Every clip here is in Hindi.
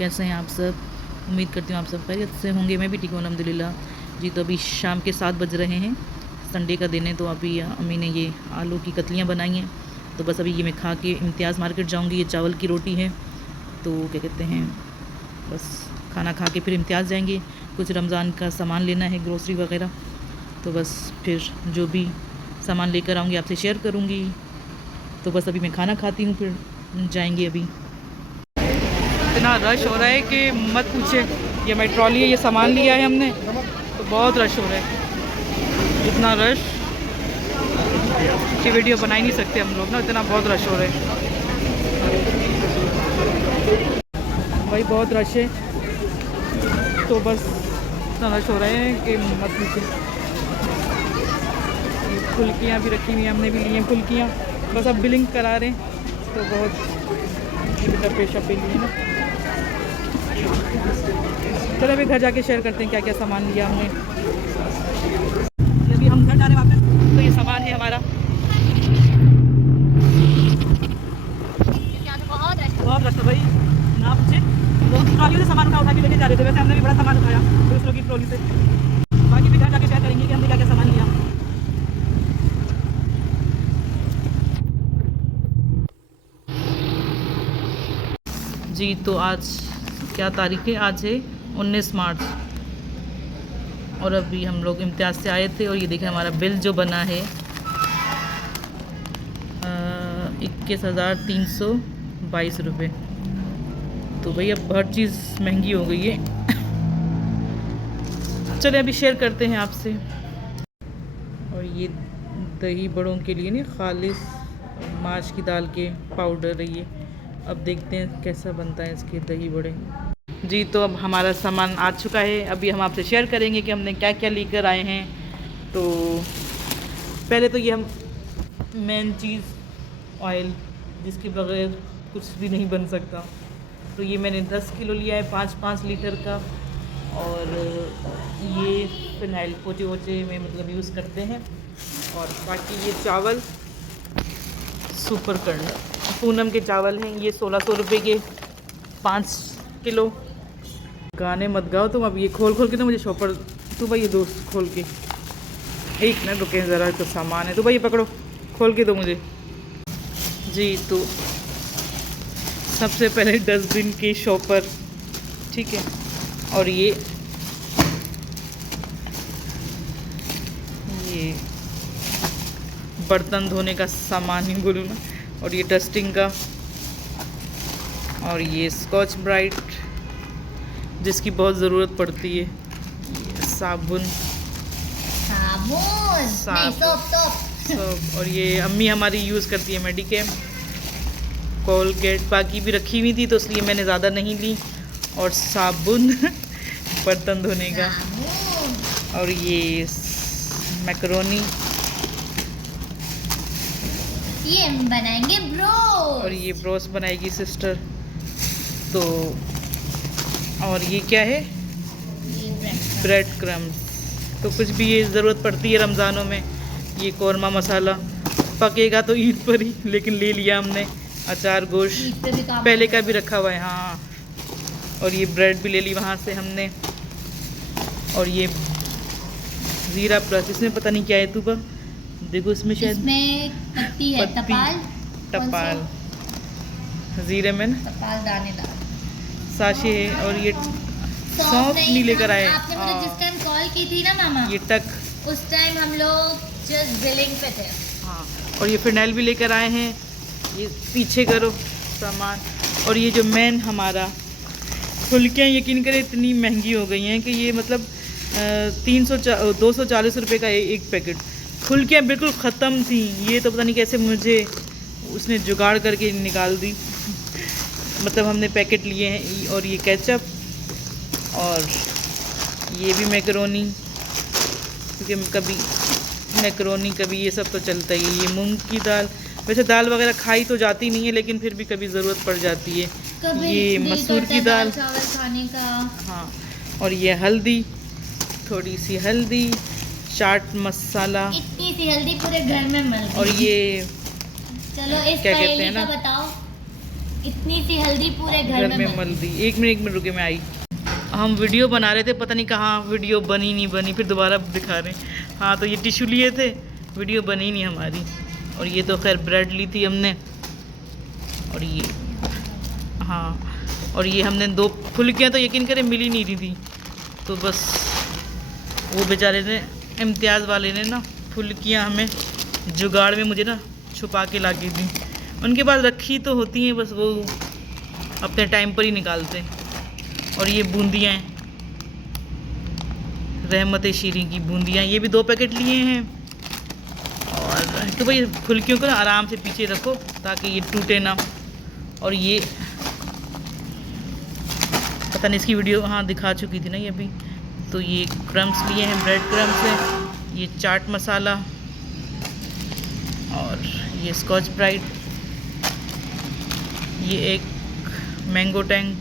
कैसे हैं आप सब? उम्मीद करती हूँ आप सब खैरियत से होंगे। मैं भी ठीक हूँ अल्हम्दुलिल्लाह जी। तो अभी शाम के 7 बज रहे हैं, संडे का दिन है। तो अभी अम्मी ने ये आलू की कतलियाँ बनाई हैं, तो बस अभी ये मैं खा के इम्तियाज़ मार्केट जाऊँगी। ये चावल की रोटी है, तो क्या कहते हैं, बस खाना खा के फिर इम्तियाज़ जाएंगे। कुछ रमज़ान का सामान लेना है, ग्रोसरी वगैरह, तो बस फिर जो भी सामान लेकर आऊँगी आपसे शेयर करूँगी। तो बस अभी मैं खाना खाती हूँ, फिर जाएंगे। अभी इतना रश हो रहा है कि मत पूछे। ये मैं ट्रॉली है, ये सामान लिया है हमने, तो बहुत रश हो रहा है। इतना रश की वीडियो बना ही नहीं सकते हम लोग ना, इतना बहुत रश हो रहा है भाई, बहुत रश है। तो बस इतना रश हो रहा है कि मत पूछे। फुल्कियाँ भी रखी हुई हैं, हमने भी ली हैं फुल्कियाँ, बस अब बिलिंग करा रहे हैं। तो बहुत डब्बे शब्बे लिए ना। चलो अभी घर जाके शेयर करते हैं क्या क्या सामान लिया हमने। अभी हम घर जा रहे हैं वापस, तो ये सामान है हमारा। बहुत रश था भाई, ना पूछे। लोग ट्रॉली से सामान उठा के लेके जा रहे थे, वैसे हमने भी बड़ा सामान उठाया दूसरों की ट्रॉली से। बाकी भी घर जाके शेयर करेंगे कि हमने क्या क्या सामान लिया। जी तो आज क्या तारीख है? आज है 19 मार्च, और अभी हम लोग इम्तियाज़ से आए थे। और ये देखें हमारा बिल जो बना है 21,322 रुपये। तो भाई अब हर चीज़ महंगी हो गई है। चलिए अभी शेयर करते हैं आपसे। और ये दही बड़ों के लिए नहीं, खालिस माश की दाल के पाउडर है ये। अब देखते हैं कैसा बनता है इसके दही बड़े। जी तो अब हमारा सामान आ चुका है, अभी हम आपसे शेयर करेंगे कि हमने क्या क्या लेकर आए हैं। तो पहले तो ये हम मेन चीज़ ऑयल, जिसके बगैर कुछ भी नहीं बन सकता। तो ये मैंने 10 किलो लिया है, 5-5 लीटर का। और ये फिनाइल पोचे वोचे में मतलब यूज़ करते हैं। और बाकी ये चावल सुपर कर्ण पूनम के चावल हैं, ये 1600 रुपये के 5 किलो। गाने मत गाओ तुम। अब ये खोल के तो मुझे शॉपर, तू भाई ये दोस्त खोल के, एक मिनट रुके ज़रा, तो सामान है। तो भाई ये पकड़ो, खोल के दो मुझे। जी तो सबसे पहले डस्टबिन के शॉपर, ठीक है। और ये बर्तन धोने का सामान ही बोलूँ ना। और ये डस्टिंग का। और ये स्कॉच ब्राइट, जिसकी बहुत ज़रूरत पड़ती है। ये साबुन सब। और ये अम्मी हमारी यूज़ करती है मेडिकेम, कोलगेट बाकी भी रखी हुई थी, तो इसलिए मैंने ज़्यादा नहीं ली। और साबुन बर्तन धोने का। और ये मैकरोनी, ये बनाएंगे ब्रोस। और ये ब्रोस बनाएगी सिस्टर। तो और ये क्या है? Bread crumbs. तो कुछ भी ये ज़रूरत पड़ती है रमज़ानों में। ये कौरमा मसाला पकेगा तो ईद पर ही, लेकिन ले लिया हमने। अचार गोश्त पहले का भी रखा हुआ है, हाँ। और ये ब्रेड भी ले ली वहाँ से हमने। और ये ज़ीरा प्लस, इसमें पता नहीं क्या है तू पर, देखो इसमें शायद पत्ती है, टपाल ज़ीरे में तपाल दानेदार साशे है। और ये सौंफ नहीं लेकर आए। आपने मुझे जिस टाइम कॉल की थी ना मामा, ये टक, उस टाइम हम लोग जस्ट बिलिंग पे थे। हाँ। और ये फिनाइल भी लेकर आए हैं, ये पीछे करो सामान। और ये जो मेन हमारा फुल्कियाँ, यकीन करें इतनी महंगी हो गई हैं कि ये मतलब 240 रुपये का एक पैकेट। फुल्कियाँ बिल्कुल ख़त्म थी, ये तो पता नहीं कैसे मुझे उसने जुगाड़ करके निकाल दी। मतलब हमने पैकेट लिए हैं। और ये केचप, और ये भी मैकरोनी, क्योंकि कभी मैकरोनी कभी ये सब तो चलता ही है। ये मूंग की दाल, वैसे दाल वगैरह खाई तो जाती नहीं है, लेकिन फिर भी कभी ज़रूरत पड़ जाती है। ये मसूर की दाल, चावल खाने का। हाँ। और ये हल्दी, थोड़ी सी हल्दी, चाट मसाला, इतनी सी हल्दी पूरे घर में मिल गई। और ये चलो इस क्या कहते पहेली हैं का ना, बताओ। इतनी सी हल्दी पूरे घर में मल मल दी। 1 मिनट रुके, मैं आई। हम वीडियो बना रहे थे, पता नहीं कहाँ वीडियो बनी नहीं बनी, फिर दोबारा दिखा रहे हैं। हाँ तो ये टिश्यू लिए थे, वीडियो बनी नहीं हमारी। और ये तो खैर ब्रेड ली थी हमने। और ये हाँ, और ये हमने 2 फुल्कियाँ तो यकीन करें मिल ही नहीं रही थी, तो बस वो बेचारे ने, इम्तियाज़ वाले ने ना फुल्कियाँ हमें जुगाड़ में मुझे ना छुपा के ला के दी। उनके पास रखी तो होती हैं, बस वो अपने टाइम पर ही निकालते हैं। और ये बूंदियाँ हैं, रहमत शीरी की बूंदियाँ, ये भी 2 पैकेट लिए हैं। और तो भाई फुल्कियों को ना आराम से पीछे रखो ताकि ये टूटे ना। और ये पता नहीं इसकी वीडियो हाँ दिखा चुकी थी ना ये अभी। तो ये क्रम्स लिए हैं, ब्रेड क्रम्स हैं, ये चाट मसाला, और ये स्कॉच ब्राइट, ये एक मैंगो टैंक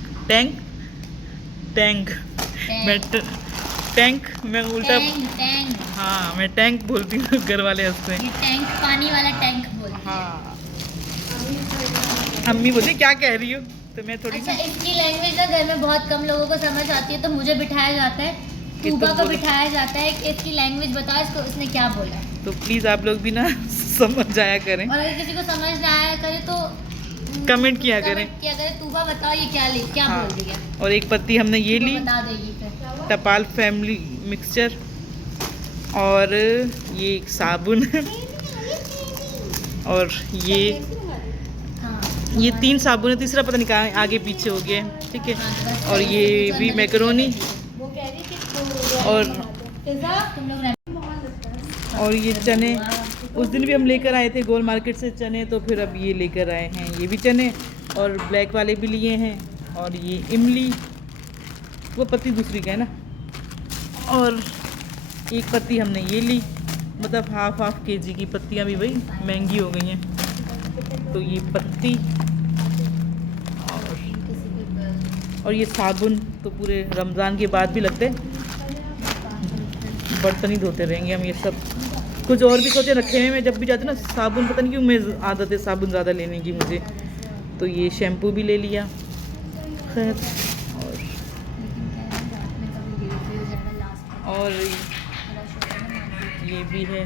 मैं उल्टा टैंक हाँ मैं टैंक बोलती हूँ, घर वाले हंसते हैं। ये टैंक पानी वाला टैंक बोलते हैं। हाँ अम्मी बोलती क्या कह रही हो, तो मैं थोड़ी अच्छा, इसकी लैंग्वेज ना घर में बहुत कम लोगों को समझ आती है, तो मुझे बिठाया जाता है, तूबा को बिठाया जाता है कि इसकी लैंग्वेज बताओ, इसको इसने क्या बोला। तो प्लीज़ आप लोग भी ना समझ जाया करें, और अगर किसी को समझ ना आया करे तो कमेंट किया करें। तूबा बताओ ये क्या हाँ। बोल दिया। और एक पत्ती हमने ये तो ली, बता देगी फिर। टपाल फैमिली मिक्सचर, और ये एक साबुन और ये 3 साबुन है, तीसरा पता नहीं कहाँ आगे पीछे हो गया है, ठीक है। और ये भी मैकरोनी, और ये चने उस दिन भी हम लेकर आए थे गोल मार्केट से चने, तो फिर अब ये लेकर आए हैं, ये भी चने, और ब्लैक वाले भी लिए हैं। और ये इमली, वो पत्ती दूसरी का है ना, और एक पत्ती हमने ये ली, मतलब हाफ केजी की पत्तियाँ भी भाई महंगी हो गई हैं। तो ये पत्ती और ये साबुन तो पूरे रमज़ान के बाद भी लगते, बर्तन ही धोते रहेंगे हम। ये सब कुछ और भी सोचे रखे हैं, मैं जब भी जाती हूँ ना साबुन, पता नहीं क्यों मैं आदत है साबुन ज़्यादा लेने की मुझे। तो ये शैम्पू भी ले लिया खैर। और ये भी है,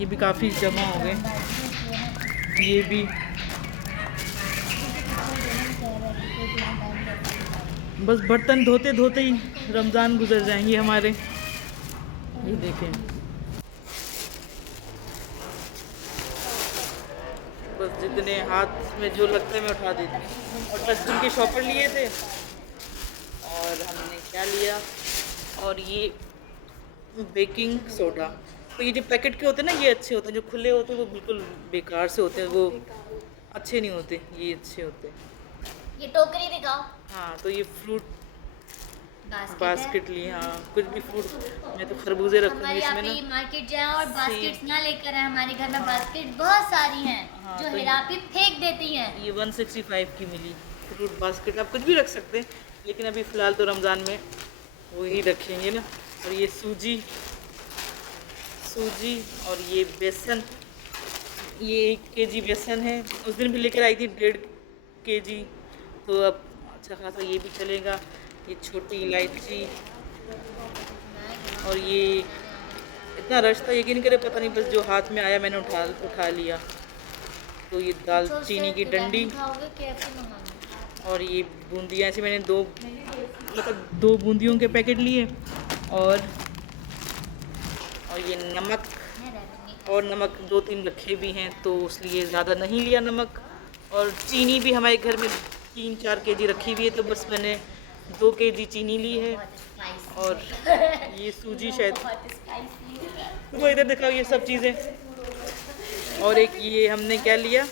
ये भी काफ़ी जमा हो गए, ये भी। बस बर्तन धोते धोते ही रमज़ान गुजर जाएंगे हमारे। ये देखें, बस जितने हाथ में जो लगता है मैं उठा देती हूँ। और डस्टबिन के शॉपर लिए थे, और हमने क्या लिया, और ये बेकिंग सोडा। तो ये जो पैकेट के होते हैं ना ये अच्छे होते हैं, जो खुले होते हैं वो बिल्कुल बेकार से होते हैं, वो अच्छे नहीं होते, ये अच्छे होते हैं। ये टोकरी दिखाओ। हाँ तो ये फ्रूट बास्केट लिए, हाँ कुछ भी फ्रूट, मैं तो खरबूजे रखूँगी इसमें ना। मार्केट जाए और बास्केट्स ना लेकर आए, हमारे घर में बास्केट बहुत सारी हैं। हाँ, जो तो हेरापी फेंक देती हैं। ये 165 की मिली फ्रूट बास्केट, आप कुछ भी रख सकते हैं, लेकिन अभी फ़िलहाल तो रमज़ान में वही रखेंगे ना। और ये सूजी और ये बेसन, ये 1 केजी बेसन है, उस दिन भी लेकर आई थी 1.5 केजी, तो अब अच्छा खासा ये भी चलेगा। ये छोटी इलायची, और ये इतना रश था यकीन करे, पता नहीं बस जो हाथ में आया मैंने उठा लिया। तो ये दालचीनी की डंडी, और ये बूंदियाँ, ऐसे मैंने 2 बूंदियों के पैकेट लिए। और ये नमक, और नमक 2-3 रखे भी हैं, तो इसलिए ज़्यादा नहीं लिया नमक। और चीनी भी हमारे घर में 3-4 केजी रखी हुई है, तो बस मैंने 2 केजी चीनी ली है। और ये सूजी शायद, वो इधर दिखाओ ये सब चीज़ें। और एक ये हमने क्या लिया,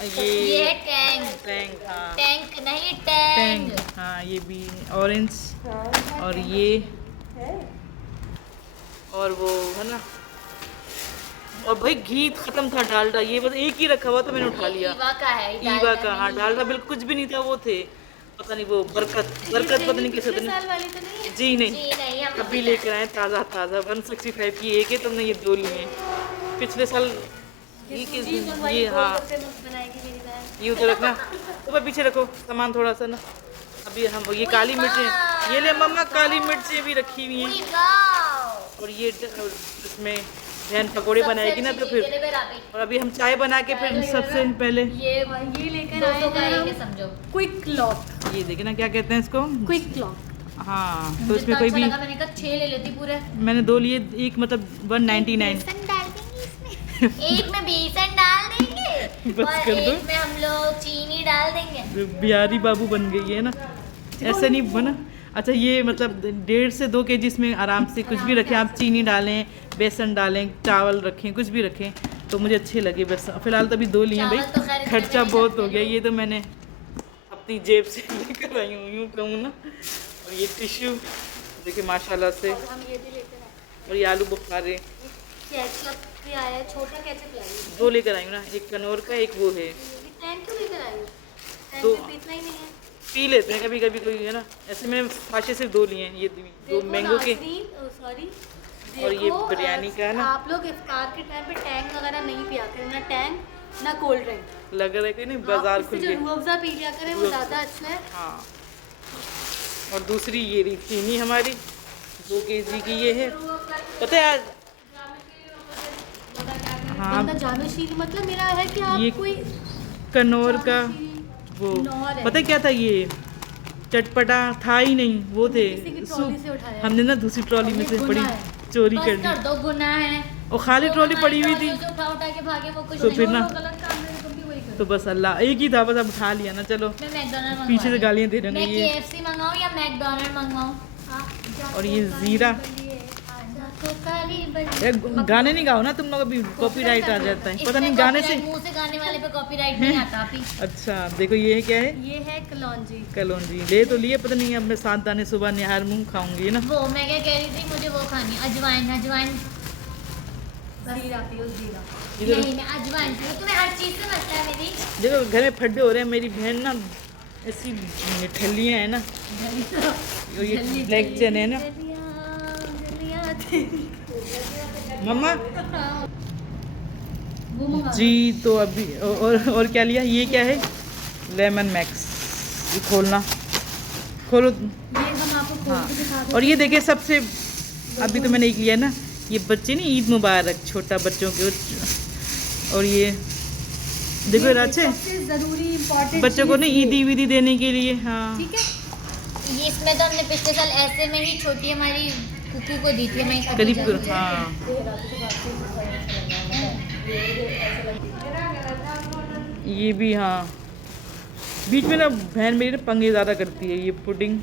ये टैंक, हाँ टैंक नहीं टैंक, हाँ ये भी ऑरेंज, और ये, और वो है ना। और भाई घी खत्म था, डालडा ये बस एक ही रखा हुआ था, मैंने उठा लिया। ईवा का हाँ, डालडा बिल्कुल कुछ भी नहीं था, वो थे पता नहीं वो बरकत पता नहीं किस दिन। जी नहीं, अभी लेकर आए ताज़ा 165 की एक है, तुमने ये 2 लिए हैं। पिछले साल ये हाँ ये उधर रखना, ऊपर पीछे रखो सामान थोड़ा सा ना। अभी हम ये काली मिर्चें, ये ले मम्मा काली मिर्चें भी रखी हुई हैं। और ये इसमें बहन पकोड़े बनाएगी ना तो फिर, और अभी हम चाय बना के फिर सबसे पहले ये लेकर आए हैं समझो, क्विक लॉक। ये देखिए ना क्या कहते हैं इसको, क्विक लॉक। हाँ तो इसमें कोई भी, मैंने कहा 6 ले लेती पूरे। मैंने 2 लिए, एक मतलब 199। बेसन डाल देंगे इसमें, एक में बेसन डाल देंगे बस और कर दो। एक में हम लोग चीनी डाल देंगे। बिहारी बाबू बन गई है ना, ऐसे नहीं बना। अच्छा ये मतलब 1.5 से 2 kg इसमें आराम से कुछ भी रखें आप, चीनी डालें, बेसन डालें, चावल रखें, कुछ भी रखें तो मुझे अच्छे लगे। बस फिलहाल तो अभी 2 लिए हैं चावल तो भाई, खैर इतने खर्चा नहीं बहुत सकते हो गया। लोग। ये तो मैंने अपनी जेब से लेकर आई हूँ यूँ कहूँ ना। और ये टिश्यू देखिए माशाल्लाह से, और हम ये भी लेकर आए, और ये आलू बुखारे केचप भी आया है, छोटा केचप लाई है। 2 लेकर आई हूँ ना, एक कनौर का एक वो है। टैंक क्यों लेकर आई हो? टैंक दो। में पीतना ही नहीं है। पी लेते हैं कभी कभी कोई है ना, ऐसे मैंने फाशे से 2 लिए हैं, ये 2 मैंगो के। सॉरी, और ये बिरयानी का है ना, आप लोग इफ्तार के टाइम पे टैंक वगैरह नहीं पिया करें, ना टैंक ना कोल्ड ड्रिंक। लग रहा है कि नहीं बाजार खुल गए। रूह अफ़ज़ा पी लिया करें, वो ज़्यादा अच्छा है। हाँ, और दूसरी ये रही चीनी हमारी 2 kg की ये है, पता है आज। हाँ बंदा जानशील मतलब मेरा है कि आप ये कोई कनौर का वो, नौर है। पता है क्या था, ये चटपटा था ही नहीं, वो थे किसी की ट्रॉली से उठाया है। हमने ना दूसरी ट्रॉली में ये से गुनाह बड़ी है। चोरी बस कर कर दी, दो, गुनाह है। और खाली जो ट्रॉली हमारी पड़ी हुई थी। ट्रॉलियों से उठा के भागे वो कुछ तो नहीं। फिर ना, वो गलत काम है, तुम भी वही करो। तो बस अल्लाह एक ही था, बस अब उठा लिया ना। चलो मैं मैकडॉनल्ड पीछे से गालियाँ दे रहे मैं हैं ये। KFC मंगाऊं या मैकडॉनल्ड मंगाऊं? और ये जीरा, यार गाने नहीं गाओ ना तुम लोग, अभी कॉपीराइट आ जाता है। पता नहीं गाने से, मुंह से गाने वाले पे कॉपीराइट नहीं आता अभी। अच्छा देखो ये क्या है, ये है कलौंजी। कलौंजी ले तो लिए, पता नहीं अब मैं 7 दाने सुबह निहार मुँह खाऊंगी ना। वो मैं क्या कह रही थी, मुझे वो खानी अजवाइन। अजवाइन जीरा पियो, जीरा इधर- नहीं, मैं अजवाइन पियो। तुम्हें हर चीज़ से मसला है मेरी। देखो घर में फड्डे हो रहे हैं, मेरी बहन ना ऐसी ठल्लियाँ हैं ना, और ये ब्लैक चन है ना मम्मा वो मंगा जी। तो अभी और क्या लिया, ये क्या है, लेमन मैक्स। ये खोलना, खोलो। ये हम आपको खोल हाँ, के दिखा और ये देखिए सबसे, अभी तो मैंने एक लिया ना, ये बच्चे नहीं, ईद मुबारक छोटा बच्चों के। और ये देखो दें। अच्छे सबसे जरूरी इम्पोर्टेंट बच्चों को नहीं ईदी वीदी देने के लिए। हाँ ठीक है। ये इसमें तो हमने पिछले साल ऐसे में ही छोटी हमारी कुकू को दी थी। मैं करीब हाँ, ये भी हाँ, बीच में ना बहन मेरी ना पंगे ज़्यादा करती है। ये पुडिंग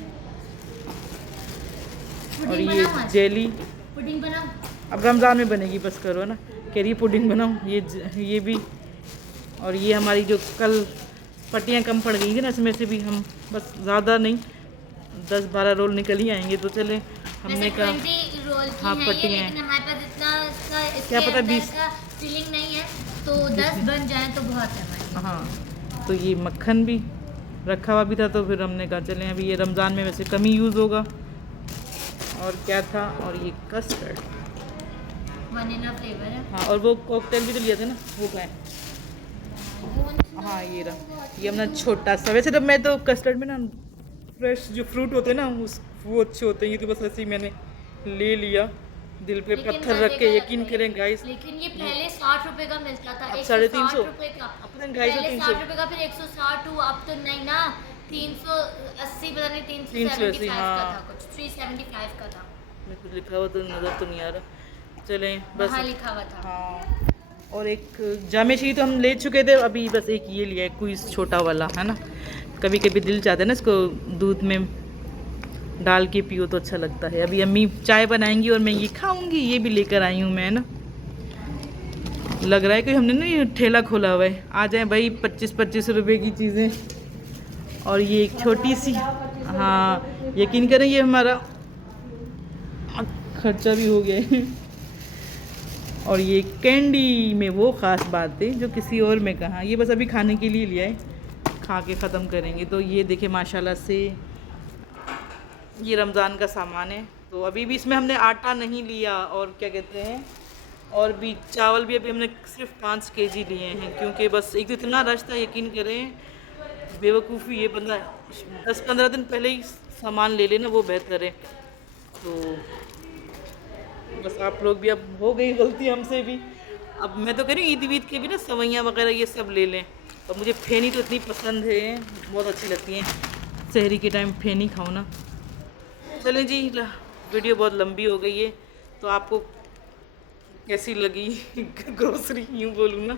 और ये जेली, पुडिंग बनाओ। अब रमज़ान में बनेगी, बस करो ना, कह रही पुडिंग बनाओ। ये भी, और ये हमारी जो कल पट्टियाँ कम पड़ गई थी ना, इसमें से भी हम बस ज़्यादा नहीं 10-12 रोल निकल ही आएंगे। तो चले हमने कहा रोल हाँ, पट्टियाँ हैं। लेकिन हमारे पास इतना क्या पता 20 का फीलिंग नहीं है, तो 10 बन जाए तो बहुत है हमारे। हाँ, तो ये मक्खन भी रखा हुआ भी था, तो फिर हमने कहा चलें अभी ये रमज़ान में वैसे कम ही यूज़ होगा। और क्या था, और ये कस्टर्ड, वनीला फ्लेवर है। हाँ, और वो कॉकटेल भी तो लिया था ना, वो क्या है, हाँ ये रहा, ये अपना छोटा सा। वैसे तो मैं तो कस्टर्ड में ना फ्रेश जो फ्रूट होते हैं ना वो अच्छे होते हैं। ये तो बस ऐसे ही मैंने ले लिया, दिल पे लेकिन पत्थर रख के। यकीन करें गाइस, लेकिन ये पहले 60 रुपए का मिलता था, अब 160 350 रुपए का। अपने 250 पहले 300 60 रुपए का, फिर 160 हुआ, अब तो नहीं ना 380, पता नहीं 380, 375 का हाँ। था, कुछ 375 का था। में कुछ लिखा हुआ तो नज़र तो नहीं आ रहा। चलें बस, वहाँ लिखा हुआ था। हाँ। और एक जामेशी तो हम ले चुके थे, अभी बस एक ये लिया है क्विज छोटा वाला, है ना। कभी कभी दिल चाहता है ना इसको दूध में डाल के पियो तो अच्छा लगता है। अभी अम्मी चाय बनाएंगी और मैं ये खाऊंगी। ये भी लेकर आई हूँ मैं ना, लग रहा है कि हमने ना ये ठेला खोला हुआ है। आ जाए भाई 25-25 रुपए की चीज़ें। और ये एक छोटी सी, हाँ यकीन करें ये हमारा खर्चा भी हो गया है। और ये कैंडी में वो ख़ास बात है जो किसी और में कहा, ये बस अभी खाने के लिए लिया है, खा के ख़त्म करेंगे। तो ये देखे माशाल्लाह से ये रमज़ान का सामान है। तो अभी भी इसमें हमने आटा नहीं लिया, और क्या कहते हैं और भी चावल भी अभी हमने सिर्फ 5 केजी लिए हैं, क्योंकि बस एक तो इतना रश था, यकीन करें बेवकूफ़ी, ये बंदा 10-15 दिन पहले ही सामान ले लेना वो बेहतर है। तो बस आप लोग भी, अब हो गई गलती हमसे भी, अब मैं तो कह रही हूँ ईद वीद के भी ना सवैयाँ वगैरह ये सब ले लें। और मुझे फेनी तो इतनी पसंद है, बहुत अच्छी लगती हैं, सहरी के टाइम फेनी खाओ ना। चलें जी, वीडियो बहुत लंबी हो गई है, तो आपको कैसी लगी ग्रोसरी, यूँ बोलूँ ना,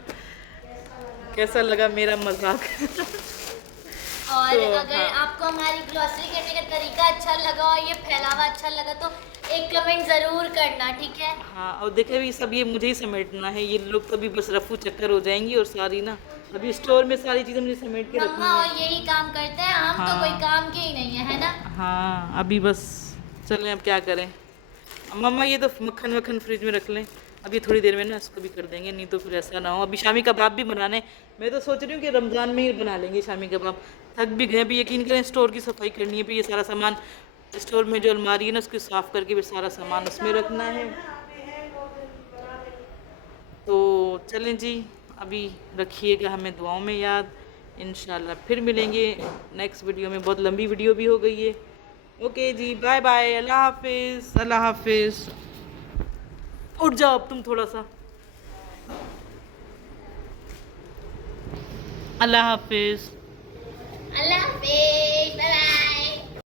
कैसा लगा मेरा मजाक और तो अगर हाँ, आपको हमारी ग्रोसरी करने का तरीका अच्छा लगा और ये फैलावा अच्छा लगा तो एक कमेंट ज़रूर करना, ठीक है। हाँ, और देखे भी सब ये मुझे ही समेटना है, ये लोग तो अभी बस रफू चक्कर हो जाएंगी, और सारी ना अभी स्टोर में सारी चीज़ें मुझे समेट के रखनी मम्मा और है। यही काम करते हैं, हम तो हाँ। कोई काम के ही नहीं है ना। हाँ, अभी बस चलें, अब क्या करें। मम्मा ये तो मक्खन वक्खन फ्रिज में रख लें, अभी थोड़ी देर में ना इसको भी कर देंगे, नहीं तो फिर ऐसा ना हो। अभी शामी कबाब भी बनाने, मैं तो सोच रही हूँ कि रमज़ान में ही बना लेंगे शामी कबाब। थक भी गए, अभी यकीन करें स्टोर की सफाई करनी है, फिर ये सारा सामान स्टोर में जो अलमारी है ना उसको साफ़ करके फिर सारा सामान उसमें रखना है। तो चलें जी, अभी रखिएगा हमें दुआओं में याद, इंशाल्लाह फिर मिलेंगे नेक्स्ट वीडियो में। बहुत लंबी वीडियो भी हो गई है। ओके जी, बाय बाय, अल्लाह हाफिज़, अल्लाह हाफिज़। उठ जाओ अब तुम थोड़ा सा, अल्लाह हाफिज़। अल्लाह हाफिज़, बाय बाय।